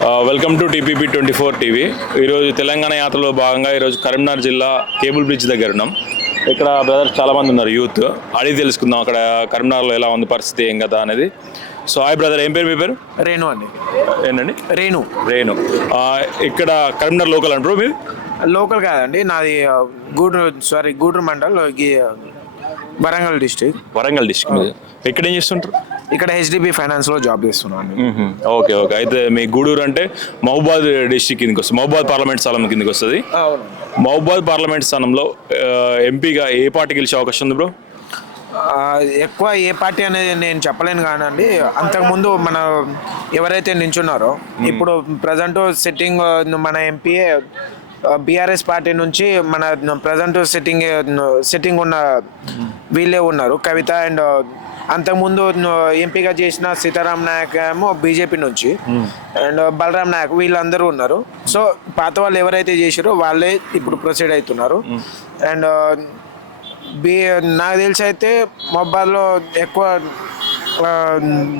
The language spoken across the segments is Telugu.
Welcome to TPP 24 TV. ఈరోజు తెలంగాణ యాత్రలో భాగంగా ఈరోజు కరీంనగర్ జిల్లా కేబుల్ బ్రిడ్జ్ దగ్గర ఉన్నాం. ఇక్కడ బ్రదర్స్ చాలామంది ఉన్నారు, యూత్. అడిగి తెలుసుకుందాం అక్కడ కరీంనగర్లో ఎలా ఉంది పరిస్థితి, ఏం కదా అనేది. సో హాయ్ బ్రదర్, ఏం పేరు మీ పేరు? రేణు అండి. ఏంటండి? రేణు. రేణు. ఇక్కడ కరీంనగర్ లోకల్ అంటారు మీరు? లోకల్ కాదండి, నాది గూడూరు మండల్, వరంగల్ డిస్టిక్. వరంగల్ డిస్ట్రిక్ట్. ఇక్కడ ఏం చేస్తుంటారు? ఇక్కడ హెచ్డిబి ఫైనాన్స్లో జాబ్ చేస్తున్నాను. Okay okay. అయితే మీ గూడూరు అంటే మహబూబాద్ డిస్ట్రిక్ట్ కిందకి వస్తుంది, మహబూబాద్ పార్లమెంట్ స్థానం కిందకి వస్తుంది. మహబూబాద్ పార్లమెంట్ స్థానంలో ఎంపీగా ఏ పార్టీ గెలిచే అవకాశం ఉంది బ్రో? ఎక్కువ ఏ పార్టీ అనేది నేను చెప్పలేను కానండి. అంతకుముందు మన ఎవరైతే నించున్నారో ఇప్పుడు ప్రజెంట్ సిట్టింగ్ మన ఎంపీఏ బీఆర్ఎస్ పార్టీ నుంచి మన ప్రజెంట్ సిట్టింగ్ ఉన్న వీళ్ళే ఉన్నారు, కవిత. అండ్ అంతకుముందు ఎంపీగా చేసిన సీతారాం నాయక్ ఏమో బీజేపీ నుంచి, అండ్ బలరాం నాయక్, వీళ్ళందరూ ఉన్నారు. సో పాత వాళ్ళు ఎవరైతే చేసారో వాళ్ళే ఇప్పుడు ప్రొసీడ్ అవుతున్నారు. అండ్ నాకు తెలిసి అయితే మొబైల్లో ఎక్కువ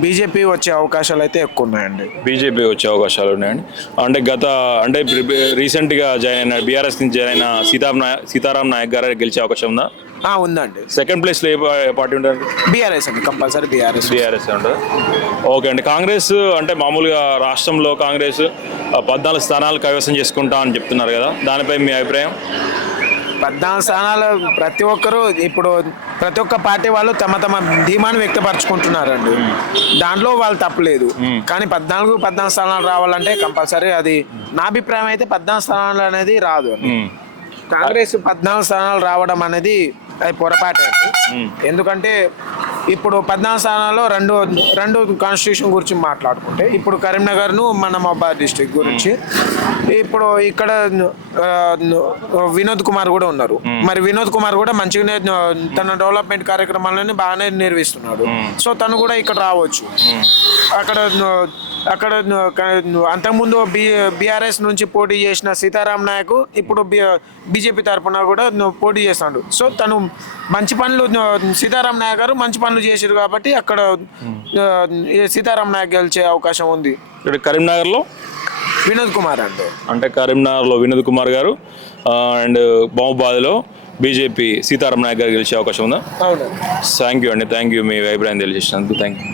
బీజేపీ వచ్చే అవకాశాలు అయితే ఎక్కువ ఉన్నాయండి. బీజేపీ వచ్చే అవకాశాలు ఉన్నాయండి. అంటే రీసెంట్గా జాయిన్ అయిన బీఆర్ఎస్ నుంచి జాయిన్ అయిన సీతారాం నాయక్ గారు గెలిచే అవకాశం ఉందా? ఉందండి. సెకండ్ ప్లేస్లో ఏ పార్టీ ఉంటుంది? బీఆర్ఎస్ అండి, కంపల్సరీ బీఆర్ఎస్ ఉంటుంది. ఓకే అండి. కాంగ్రెస్ అంటే మామూలుగా రాష్ట్రంలో కాంగ్రెస్ 14 స్థానాలు కైవసం చేసుకుంటా అని చెప్తున్నారు కదా, దానిపై మీ అభిప్రాయం? 14 స్థానాలు ప్రతి ఒక్క పార్టీ వాళ్ళు తమ ధీమాను వ్యక్తపరచుకుంటున్నారండి. దాంట్లో వాళ్ళు తప్పలేదు. కానీ 14 స్థానాలు రావాలంటే కంపల్సరీ, అది నా అభిప్రాయం అయితే 14 స్థానాలు అనేది రాదు. కాంగ్రెస్ 14 స్థానాలు రావడం అనేది అది పొరపాటే అండి. ఎందుకంటే ఇప్పుడు 14 స్థానాల్లో రెండు కాన్స్టిట్యూషన్ గురించి మాట్లాడుకుంటే, ఇప్పుడు కరీంనగర్ను మన మహబూబాద్ డిస్ట్రిక్ట్ గురించి, ఇప్పుడు ఇక్కడ వినోద్ కుమార్ కూడా ఉన్నారు. మరి వినోద్ కుమార్ కూడా మంచిగానే తన డెవలప్మెంట్ కార్యక్రమాలని బాగానే నిర్వహిస్తున్నాడు. సో తను కూడా ఇక్కడ రావచ్చు. అక్కడ అంతకుముందు బీఆర్ఎస్ నుంచి పోటీ చేసిన సీతారాం నాయక్ ఇప్పుడు బీజేపీ తరఫున కూడా పోటీ చేస్తున్నాడు. సో తను మంచి పనులు, సీతారాం నాయక్ గారు మంచి పనులు చేశారు కాబట్టి అక్కడ సీతారాం నాయక్ గెలిచే అవకాశం ఉంది. ఇక్కడ కరీంనగర్లో వినోద్ కుమార్ అంటే కరీంనగర్లో వినోద్ కుమార్ గారు, అండ్ మహబూబాద్లో బీజేపీ సీతారాం నాయక్ గారు గెలిచే అవకాశం ఉందా? అవును. థ్యాంక్ యూ అండి, థ్యాంక్ యూ మీ అభిప్రాయం తెలియజేసినందుకు. Thank you.